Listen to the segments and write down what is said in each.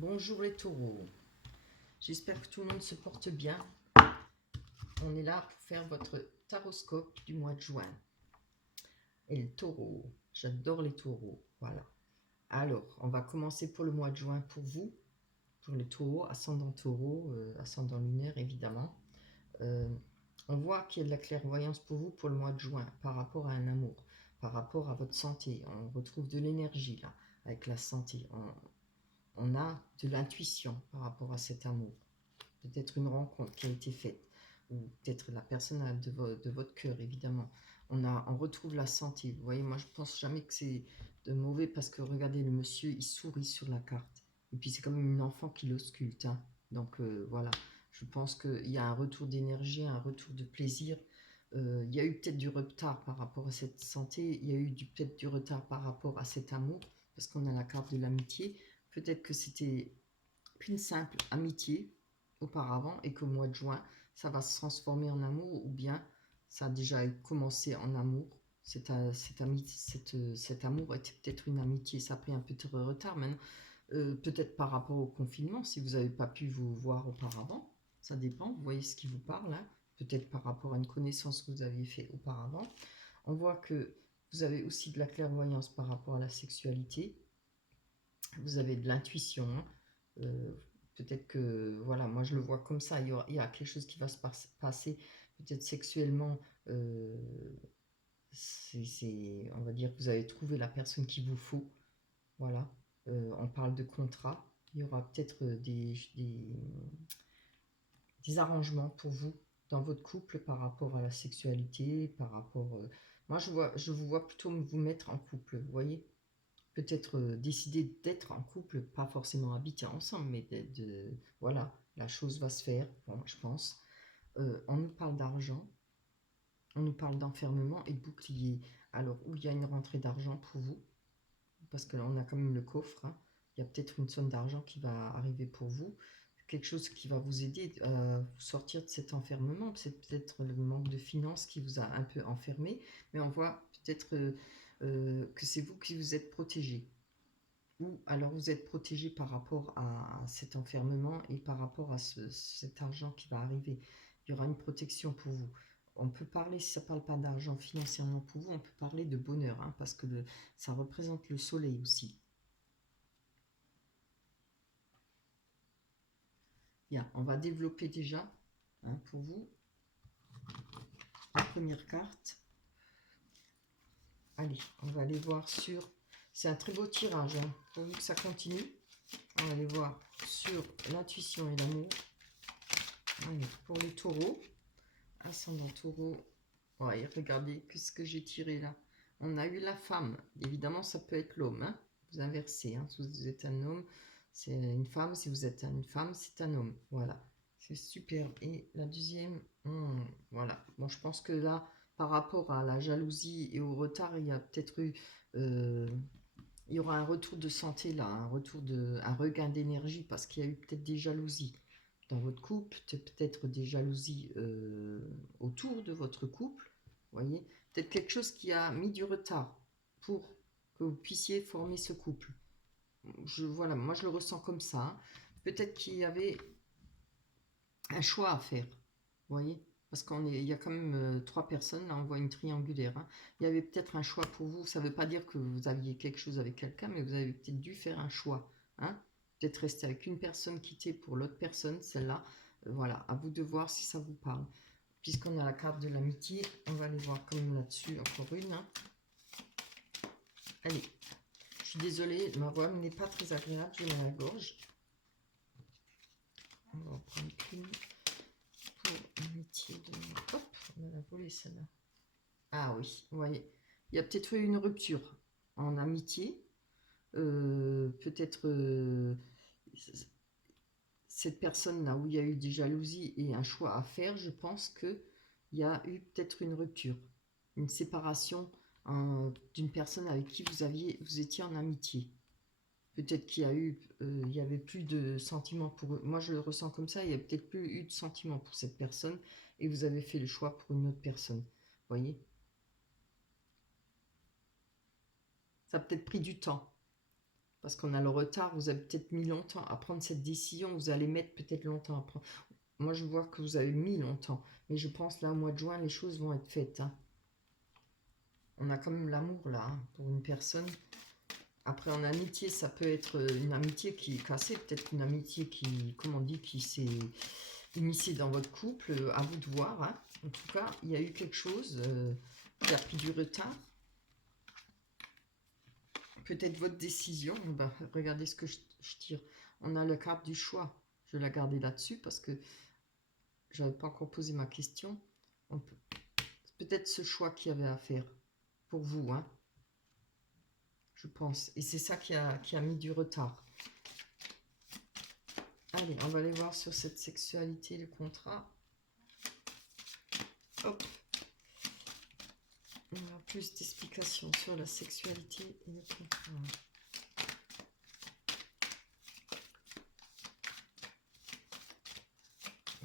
Bonjour les taureaux, j'espère que tout le monde se porte bien. On est là pour faire votre taroscope du mois de juin. Et le taureau, j'adore les taureaux, voilà. Alors, on va commencer pour le mois de juin pour vous, pour les taureaux, ascendant lunaire évidemment. On voit qu'il y a de la clairvoyance pour vous pour le mois de juin par rapport à un amour, par rapport à votre santé. On retrouve de l'énergie là, avec la santé. On a de l'intuition par rapport à cet amour. Peut-être une rencontre qui a été faite, ou peut-être la personne de votre cœur, évidemment. On retrouve la santé. Vous voyez, moi, je pense jamais que c'est de mauvais parce que regardez, le monsieur, il sourit sur la carte. Et puis, c'est comme une enfant qui l'ausculte. Hein. Donc, voilà. Je pense qu'il y a un retour d'énergie, un retour de plaisir. Il y a eu peut-être du retard par rapport à cette santé. Il y a eu peut-être du retard par rapport à cet amour, parce qu'on a la carte de l'amitié. Peut-être que c'était qu'une simple amitié auparavant et qu'au mois de juin, ça va se transformer en amour, ou bien ça a déjà commencé en amour. Cet amour était peut-être une amitié, ça a pris un peu de retard maintenant, peut-être par rapport au confinement, si vous n'avez pas pu vous voir auparavant, ça dépend, vous voyez ce qui vous parle, hein. Peut-être par rapport à une connaissance que vous aviez fait auparavant. On voit que vous avez aussi de la clairvoyance par rapport à la sexualité, vous avez de l'intuition, hein. Peut-être que, voilà, moi je le vois comme ça, il y a quelque chose qui va se passer, peut-être sexuellement, euh, on va dire que vous avez trouvé la personne qu'il vous faut, voilà. On parle de contrat, il y aura peut-être des arrangements pour vous dans votre couple par rapport à la sexualité, par rapport... moi je vous vois plutôt vous mettre en couple, vous voyez, peut-être décider d'être en couple, pas forcément habiter ensemble, mais voilà, la chose va se faire, bon, je pense. On nous parle d'argent, on nous parle d'enfermement et de bouclier. Alors, où il y a une rentrée d'argent pour vous, parce que là, on a quand même le coffre, hein. Il y a peut-être une somme d'argent qui va arriver pour vous, quelque chose qui va vous aider à sortir de cet enfermement. C'est peut-être le manque de finances qui vous a un peu enfermé, mais on voit peut-être que c'est vous qui vous êtes protégé. Ou alors vous êtes protégé par rapport à cet enfermement et par rapport à cet argent qui va arriver. Il y aura une protection pour vous. On peut parler, si ça ne parle pas d'argent financièrement pour vous, on peut parler de bonheur, hein, parce que ça représente le soleil aussi. Bien, on va développer déjà, hein, pour vous la première carte. Allez, on va aller voir sur... C'est un très beau tirage, hein, pour vous que ça continue. On va aller voir sur l'intuition et l'amour. Allez, pour les taureaux. Ascendant taureau. Ouais, regardez ce que j'ai tiré là. On a eu la femme. Évidemment, ça peut être l'homme, hein. Vous inversez, hein. Si vous êtes un homme, c'est une femme. Si vous êtes une femme, c'est un homme. Voilà. C'est super. Et la deuxième, voilà. Bon, je pense que là, par rapport à la jalousie et au retard, il y a peut-être eu... il y aura un retour de santé là, un regain d'énergie parce qu'il y a eu peut-être des jalousies dans votre couple, peut-être des jalousies autour de votre couple, voyez, peut-être quelque chose qui a mis du retard pour que vous puissiez former ce couple. Voilà, moi je le ressens comme ça, hein. Peut-être qu'il y avait un choix à faire, vous voyez, parce il y a quand même 3 personnes, là on voit une triangulaire, hein. Il y avait peut-être un choix pour vous, ça ne veut pas dire que vous aviez quelque chose avec quelqu'un, mais vous avez peut-être dû faire un choix, hein. Peut-être rester avec une personne, quitter pour l'autre personne, celle-là, voilà, à vous de voir si ça vous parle. Puisqu'on a la carte de l'amitié, on va aller voir quand même là-dessus, encore une, hein. Allez, je suis désolée, ma voix n'est pas très agréable, j'ai mal à la gorge. On va en prendre une. Amitié de... Hop, on a la volée celle-là. Ah oui, vous voyez. Il y a peut-être eu une rupture en amitié. Peut-être cette personne-là où il y a eu des jalousies et un choix à faire, je pense qu'il y a eu peut-être une rupture, une séparation d'une personne avec qui vous étiez en amitié. Peut-être qu'il y a eu, il y avait plus de sentiments pour eux. Moi, je le ressens comme ça. Il y a peut-être plus eu de sentiments pour cette personne et vous avez fait le choix pour une autre personne. Vous voyez, ça a peut-être pris du temps. Parce qu'on a le retard, vous avez peut-être mis longtemps à prendre cette décision, vous allez mettre peut-être longtemps à prendre. Moi, je vois que vous avez mis longtemps, mais je pense là, au mois de juin, les choses vont être faites. Hein. On a quand même l'amour là, hein, pour une personne. Après, en amitié, ça peut être une amitié qui est cassée, peut-être une amitié qui, comme on dit, qui s'est immiscée dans votre couple, à vous de voir. Hein. En tout cas, il y a eu quelque chose qui a pris du retard. Peut-être votre décision. Ben, regardez ce que je tire. On a la carte du choix. Je vais la garder là-dessus parce que je n'avais pas encore posé ma question. Peut-être ce choix qu'il y avait à faire pour vous, hein, je pense. Et c'est ça qui a mis du retard. Allez, on va aller voir sur cette sexualité, le contrat. Hop. On a plus d'explications sur la sexualité et le contrat.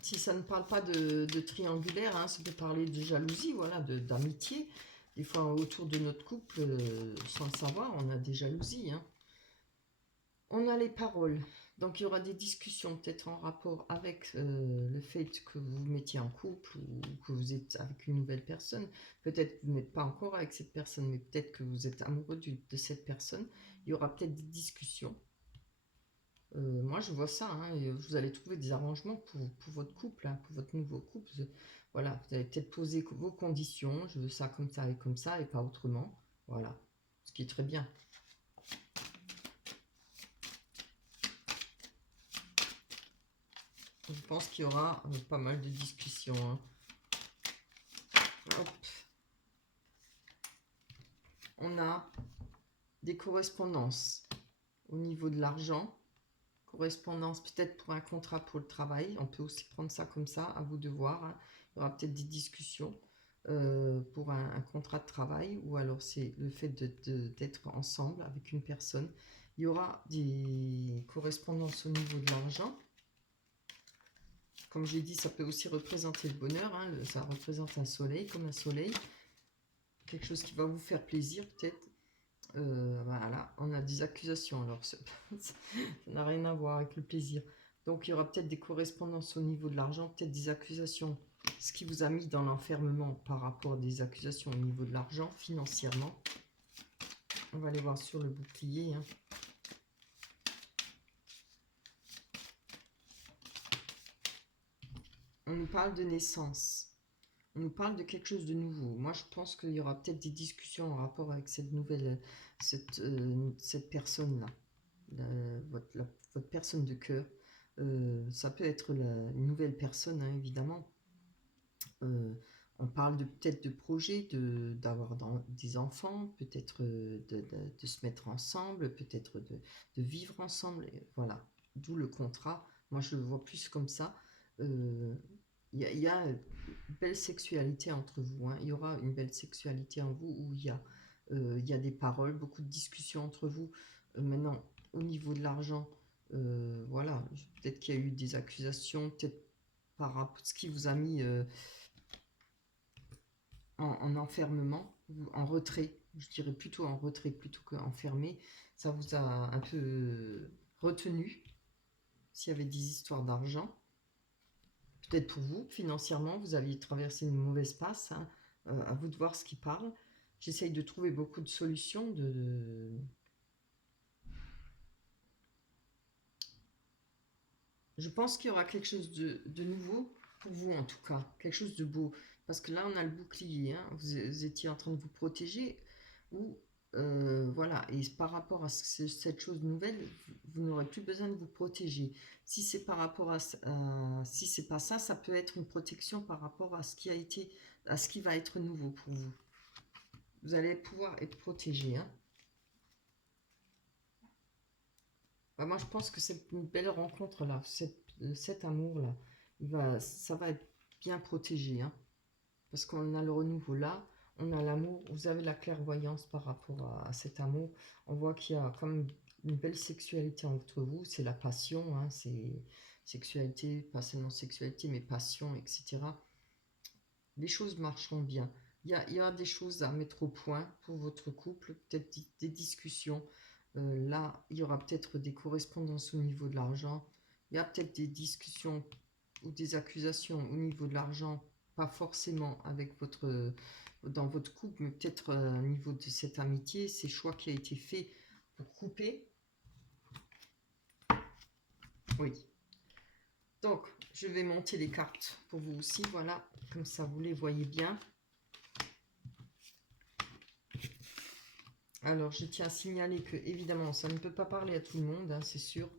Si ça ne parle pas de triangulaire, hein, ça peut parler de jalousie, voilà, d'amitié. Des fois, autour de notre couple, sans le savoir, on a des jalousies. Hein. On a les paroles. Donc, il y aura des discussions peut-être en rapport avec le fait que vous vous mettiez en couple ou que vous êtes avec une nouvelle personne. Peut-être que vous n'êtes pas encore avec cette personne, mais peut-être que vous êtes amoureux de cette personne. Il y aura peut-être des discussions. Moi, je vois ça. Hein, et vous allez trouver des arrangements pour votre couple, hein, pour votre nouveau couple. Voilà, vous allez peut-être poser vos conditions. Je veux ça comme ça et pas autrement. Voilà, ce qui est très bien. Je pense qu'il y aura pas mal de discussions. Hein. Hop. On a des correspondances au niveau de l'argent. Correspondance peut-être pour un contrat pour le travail. On peut aussi prendre ça comme ça, à vous de voir. Hein. Il y aura peut-être des discussions pour un contrat de travail ou alors c'est le fait d'être ensemble avec une personne. Il y aura des correspondances au niveau de l'argent. Comme j'ai dit, ça peut aussi représenter le bonheur. Hein. Ça représente un soleil, comme un soleil. Quelque chose qui va vous faire plaisir, peut-être. Voilà, on a des accusations. Alors, ça n'a rien à voir avec le plaisir. Donc, il y aura peut-être des correspondances au niveau de l'argent, peut-être des accusations. Ce qui vous a mis dans l'enfermement par rapport à des accusations au niveau de l'argent, financièrement. On va aller voir sur le bouclier. Hein. On nous parle de naissance. On nous parle de quelque chose de nouveau. Moi, je pense qu'il y aura peut-être des discussions en rapport avec cette nouvelle, cette personne-là, votre personne de cœur. Ça peut être une nouvelle personne, hein, évidemment. On parle peut-être de projets, d'avoir des enfants, peut-être de se mettre ensemble, peut-être de vivre ensemble. Et voilà, d'où le contrat. Moi, je le vois plus comme ça. Il y a une belle sexualité entre vous. Hein. Il y aura une belle sexualité en vous où il y a des paroles, beaucoup de discussions entre vous. Maintenant, au niveau de l'argent, voilà, peut-être qu'il y a eu des accusations, peut-être par rapport à ce qui vous a mis en enfermement, ou en retrait. Je dirais plutôt en retrait plutôt qu'enfermé. Ça vous a un peu retenu s'il y avait des histoires d'argent. Peut-être pour vous, financièrement, vous aviez traversé une mauvaise passe. Hein. À vous de voir ce qui parle. J'essaye de trouver beaucoup de solutions. Je pense qu'il y aura quelque chose de nouveau pour vous, en tout cas. Quelque chose de beau. Parce que là, on a le bouclier. Hein. Vous étiez en train de vous protéger. Ou, voilà. Et par rapport à cette chose nouvelle, vous n'aurez plus besoin de vous protéger. Si c'est par rapport si c'est pas ça, ça peut être une protection par rapport à ce qui a été, à ce qui va être nouveau pour vous. Vous allez pouvoir être protégé. Hein. Bah, moi, je pense que c'est une belle rencontre là, cet amour là. Ça va être bien protégé. Hein. Parce qu'on a le renouveau là, on a l'amour, vous avez la clairvoyance par rapport à cet amour. On voit qu'il y a quand même une belle sexualité entre vous, c'est la passion, hein, c'est sexualité, pas seulement sexualité, mais passion, etc. Les choses marcheront bien. Il y a des choses à mettre au point pour votre couple, peut-être des discussions. Là, il y aura peut-être des correspondances au niveau de l'argent. Il y a peut-être des discussions ou des accusations au niveau de l'argent, pas forcément avec dans votre couple, mais peut-être au niveau de cette amitié, ces choix qui a été fait pour couper. Oui. Donc, je vais monter les cartes pour vous aussi, voilà, comme ça vous les voyez bien. Alors, je tiens à signaler que, évidemment, ça ne peut pas parler à tout le monde, hein, c'est sûr.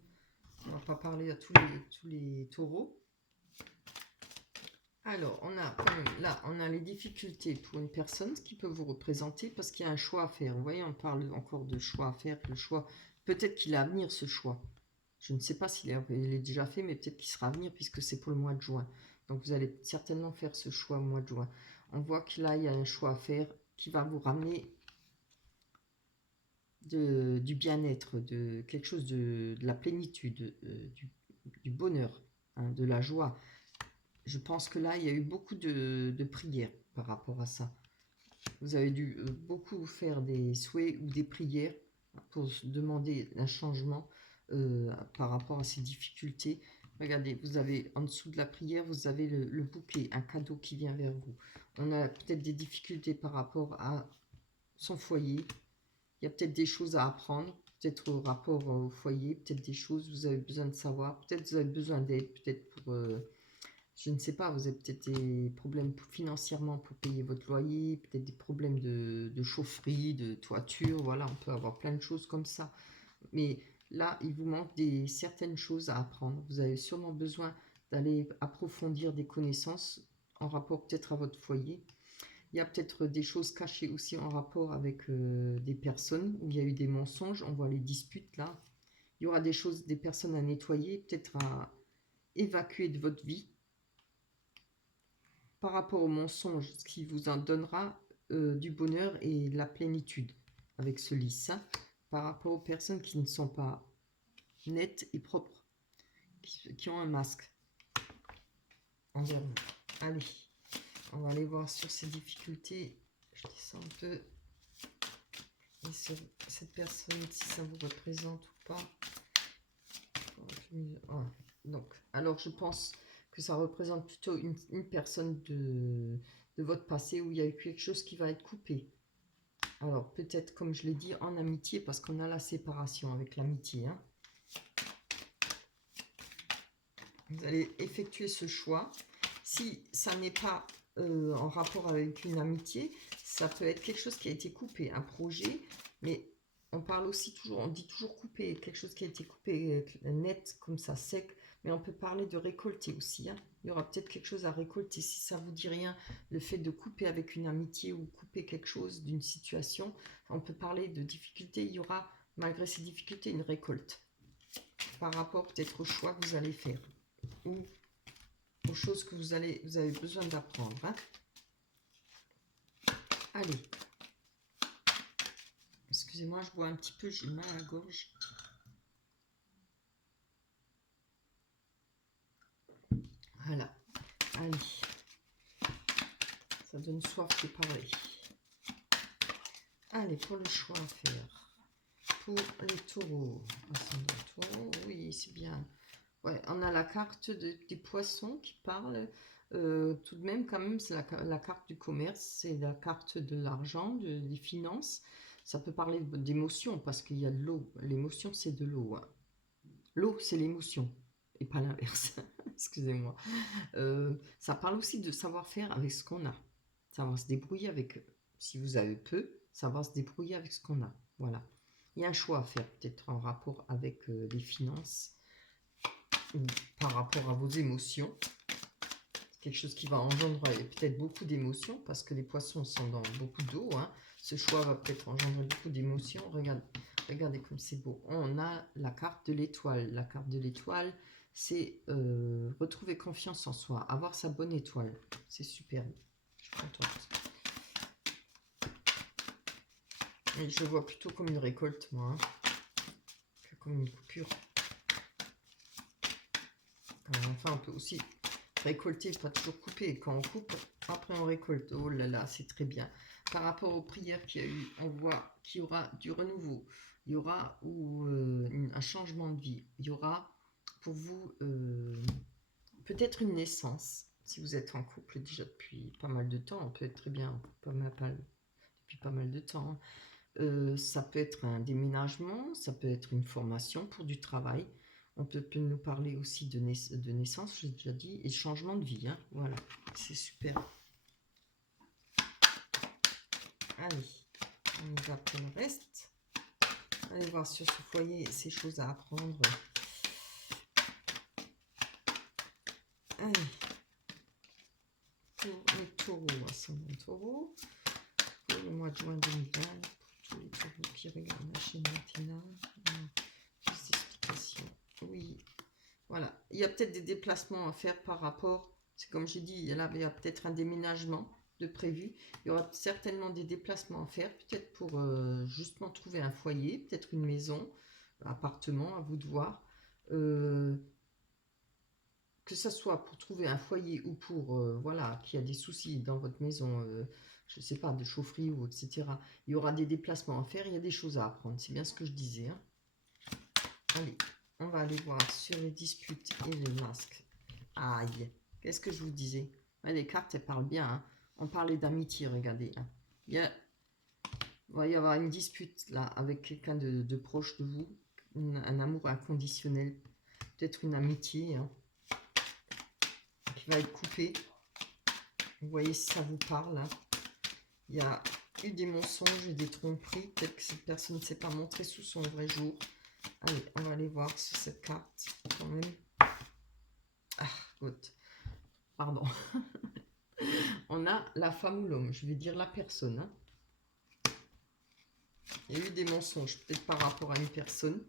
On ne va pas parler à tous les taureaux. Alors, on a là, on a les difficultés pour une personne, ce qui peut vous représenter, parce qu'il y a un choix à faire. Vous voyez, on parle encore de choix à faire, le choix. Peut-être qu'il est à venir, ce choix. Je ne sais pas s'il est déjà fait, mais peut-être qu'il sera à venir, puisque c'est pour le mois de juin. Donc, vous allez certainement faire ce choix au mois de juin. On voit que là, il y a un choix à faire qui va vous ramener du bien-être, de quelque chose de la plénitude, du bonheur, hein, de la joie. Je pense que là, il y a eu beaucoup de prières par rapport à ça. Vous avez dû beaucoup faire des souhaits ou des prières pour demander un changement par rapport à ces difficultés. Regardez, vous avez en dessous de la prière, vous avez le bouquet, un cadeau qui vient vers vous. On a peut-être des difficultés par rapport à son foyer. Il y a peut-être des choses à apprendre, peut-être au rapport au foyer, peut-être des choses que vous avez besoin de savoir, peut-être vous avez besoin d'aide, peut-être pour, je ne sais pas, vous avez peut-être des problèmes financièrement pour payer votre loyer, peut-être des problèmes de chaufferie, de toiture, voilà, on peut avoir plein de choses comme ça. Mais là, il vous manque certaines choses à apprendre. Vous avez sûrement besoin d'aller approfondir des connaissances en rapport peut-être à votre foyer. Il y a peut-être des choses cachées aussi en rapport avec des personnes où il y a eu des mensonges. On voit les disputes là. Il y aura des choses, des personnes à nettoyer, peut-être à évacuer de votre vie par rapport aux mensonges, ce qui vous en donnera du bonheur et de la plénitude avec ce lys. Hein, par rapport aux personnes qui ne sont pas nettes et propres, qui ont un masque envers vous. Allez. On va aller voir sur ces difficultés. Je descends un peu. Et sur cette personne, si ça vous représente ou pas. Oh, donc, alors je pense que ça représente plutôt une personne de votre passé où il y a eu quelque chose qui va être coupé. Alors peut-être, comme je l'ai dit, en amitié, parce qu'on a la séparation avec l'amitié. Hein. Vous allez effectuer ce choix. Si ça n'est pas en rapport avec une amitié, ça peut être quelque chose qui a été coupé, un projet, mais on parle aussi toujours, on dit toujours coupé, quelque chose qui a été coupé net, comme ça, sec, mais on peut parler de récolter aussi. Hein. Il y aura peut-être quelque chose à récolter. Si ça vous dit rien, le fait de couper avec une amitié ou couper quelque chose d'une situation, on peut parler de difficultés. Il y aura, malgré ces difficultés, une récolte par rapport peut-être au choix que vous allez faire ou aux choses que vous avez besoin d'apprendre. Hein. Allez. Excusez-moi, je bois un petit peu, j'ai mal à la gorge. Voilà. Allez. Ça donne soif de parler. Allez, pour le choix à faire. Pour les taureaux. Taureau, oui, c'est bien. Ouais, on a la carte des poissons qui parle. Tout de même, quand même, c'est la carte du commerce, c'est la carte de l'argent, des finances. Ça peut parler d'émotion parce qu'il y a de l'eau. L'émotion, c'est de l'eau. Hein. L'eau, c'est l'émotion et pas l'inverse. Excusez-moi. Ça parle aussi de savoir-faire avec ce qu'on a. Savoir se débrouiller avec, si vous avez peu, savoir se débrouiller avec ce qu'on a. Voilà. Il y a un choix à faire, peut-être en rapport avec les finances ou par rapport à vos émotions. Quelque chose qui va engendrer peut-être beaucoup d'émotions parce que les poissons sont dans beaucoup d'eau. Hein. Ce choix va peut-être engendrer beaucoup d'émotions. Regardez comme c'est beau. On a la carte de l'étoile. La carte de l'étoile, c'est retrouver confiance en soi, avoir sa bonne étoile. C'est superbe. Je suis contente. Et je vois plutôt comme une récolte, moi, hein, que comme une coupure. Enfin, on peut aussi récolter, pas toujours couper. Quand on coupe, après on récolte. Oh là là, c'est très bien. par rapport aux prières qu'il y a eu, on voit qu'il y aura du renouveau, il y aura un changement de vie, il y aura pour vous peut-être une naissance, si vous êtes en couple déjà depuis pas mal de temps, on peut être très bien depuis pas mal de temps. Ça peut être un déménagement, ça peut être une formation pour du travail. On peut nous parler aussi de naissance, j'ai déjà dit, et changement de vie. Hein. Voilà, c'est super. Allez, on y va pour le reste. Allez voir sur ce foyer ces choses à apprendre. Allez, pour les taureaux, ascendant taureau, pour le mois de juin 2020, pour tous les taureaux qui regardent la chaîne Martina. Juste explication. Oui, voilà. Il y a peut-être des déplacements à faire par rapport, c'est comme j'ai dit, il y a peut-être un déménagement de prévu. Il y aura certainement des déplacements à faire, peut-être pour justement trouver un foyer, peut-être une maison, un appartement, à vous de voir. Que ce soit pour trouver un foyer ou pour, voilà, qu'il y a des soucis dans votre maison, je ne sais pas, de chaufferie ou etc. Il y aura des déplacements à faire, il y a des choses à apprendre. C'est bien ce que je disais. Hein. Allez, on va aller voir sur les disputes et les masques. Aïe, qu'est-ce que je vous disais? Les cartes, elles parlent bien. Hein. On parlait d'amitié, regardez. Hein. Il va y avoir une dispute là avec quelqu'un de proche de vous. Un amour inconditionnel. Peut-être une amitié hein, qui va être coupée. Vous voyez si ça vous parle. Hein. Il y a eu des mensonges et des tromperies. Peut-être que cette personne ne s'est pas montrée sous son vrai jour. Allez, on va aller voir sur cette carte quand même. Ah, good. Pardon. On a la femme ou l'homme, je vais dire la personne. Hein. Il y a eu des mensonges, peut-être par rapport à une personne.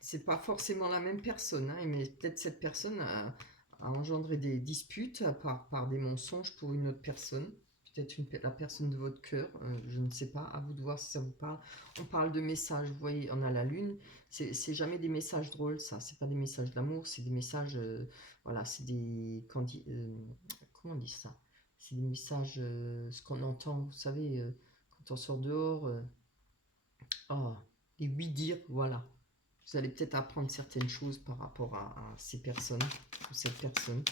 C'est pas forcément la même personne, hein, mais peut-être cette personne a engendré des disputes par des mensonges pour une autre personne. Peut-être la personne de votre cœur, je ne sais pas, à vous de voir si ça vous parle. On parle de messages, vous voyez, on a la lune, c'est jamais des messages drôles, ça, c'est pas des messages d'amour, c'est des messages, voilà, c'est des, comment on dit ça? C'est des messages, ce qu'on entend, vous savez, quand on sort dehors, oh, les oui-dire, voilà. Vous allez peut-être apprendre certaines choses par rapport à ces personnes, ou cette personne.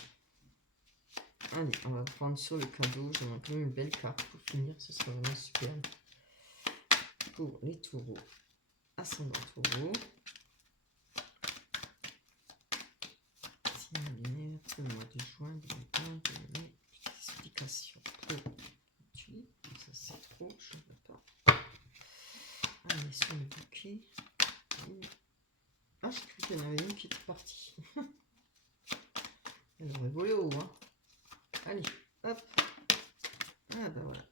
Allez, on va prendre sur le cadeau. J'ai quand même une belle carte pour finir. Ce sera vraiment super. Pour les taureaux. Ascendant taureau. Signe lunaire. Le mois de juin 2020. Petite explication. Pour tu. Ça c'est trop. Je ne veux pas. Allez, sur le bouquet. Ah, je crois qu'il y en avait une qui était partie. Elle aurait volé haut, hein. Allez, hop. Ah ben voilà.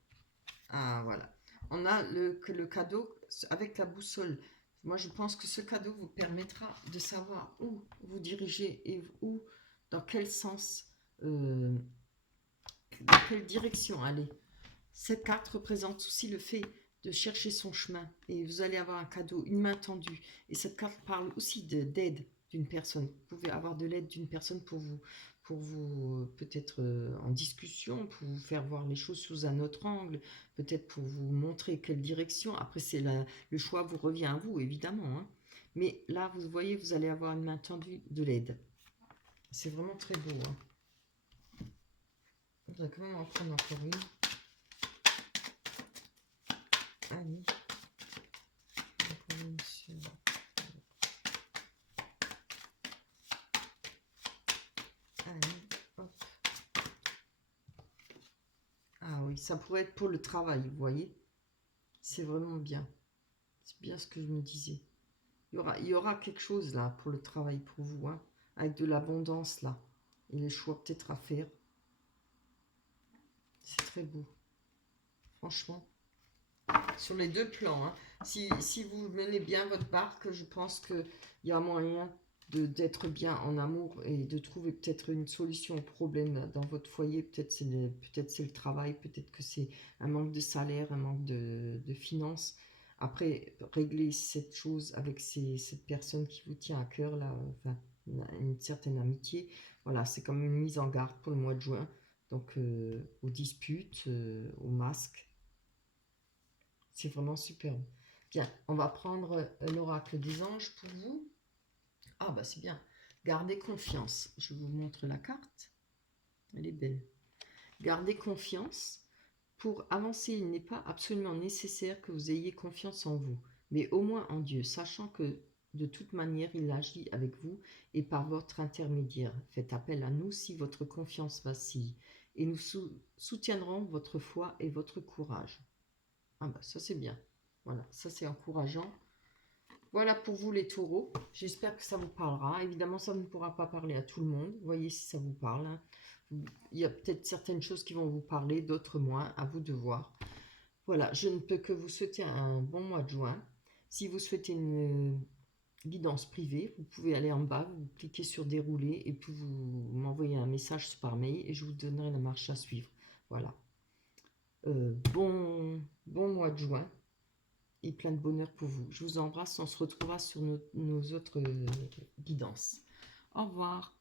Ah voilà. On a le cadeau avec la boussole. Moi je pense que ce cadeau vous permettra de savoir où vous dirigez et où, dans quel sens, dans quelle direction aller. Cette carte représente aussi le fait de chercher son chemin et vous allez avoir un cadeau, une main tendue. Et cette carte parle aussi d'aide d'une personne. Vous pouvez avoir de l'aide d'une personne pour vous peut-être en discussion, pour vous faire voir les choses sous un autre angle, peut-être pour vous montrer quelle direction. Après, le choix vous revient à vous, évidemment. Hein. Mais là, vous voyez, vous allez avoir une main tendue de l'aide. C'est vraiment très beau. Hein. Je vais quand même en prendre encore une. Allez. Encore une sur... Ah oui, ça pourrait être pour le travail, vous voyez. C'est vraiment bien. C'est bien ce que je me disais. Il y aura quelque chose là pour le travail pour vous, hein, avec de l'abondance là. Et les choix peut-être à faire. C'est très beau. Franchement. Sur les deux plans. Hein. Si vous menez bien votre barque, je pense qu'il y a moyen d'être bien en amour et de trouver peut-être une solution au problème dans votre foyer. Peut-être c'est le travail, peut-être que c'est un manque de salaire, un manque de finances. Après, régler cette chose avec cette personne qui vous tient à cœur, là, enfin, une certaine amitié. Voilà, c'est comme une mise en garde pour le mois de juin. Donc, aux disputes, aux masques. C'est vraiment superbe. Bien, on va prendre l'oracle des anges pour vous. Ah, bah c'est bien. Gardez confiance. Je vous montre la carte. Elle est belle. Gardez confiance. Pour avancer, il n'est pas absolument nécessaire que vous ayez confiance en vous, mais au moins en Dieu, sachant que de toute manière, il agit avec vous et par votre intermédiaire. Faites appel à nous si votre confiance vacille, et nous soutiendrons votre foi et votre courage. Ah bah ça c'est bien. Voilà, ça c'est encourageant. Voilà pour vous les taureaux. J'espère que ça vous parlera. Évidemment, ça ne pourra pas parler à tout le monde. Voyez si ça vous parle. Il y a peut-être certaines choses qui vont vous parler, d'autres moins. À vous de voir. Voilà, je ne peux que vous souhaiter un bon mois de juin. Si vous souhaitez une guidance privée, vous pouvez aller en bas, vous cliquez sur dérouler et puis vous m'envoyez un message par mail et je vous donnerai la marche à suivre. Voilà. Bon mois de juin et plein de bonheur pour vous. Je vous embrasse, on se retrouvera sur nos autres guidances. Au revoir.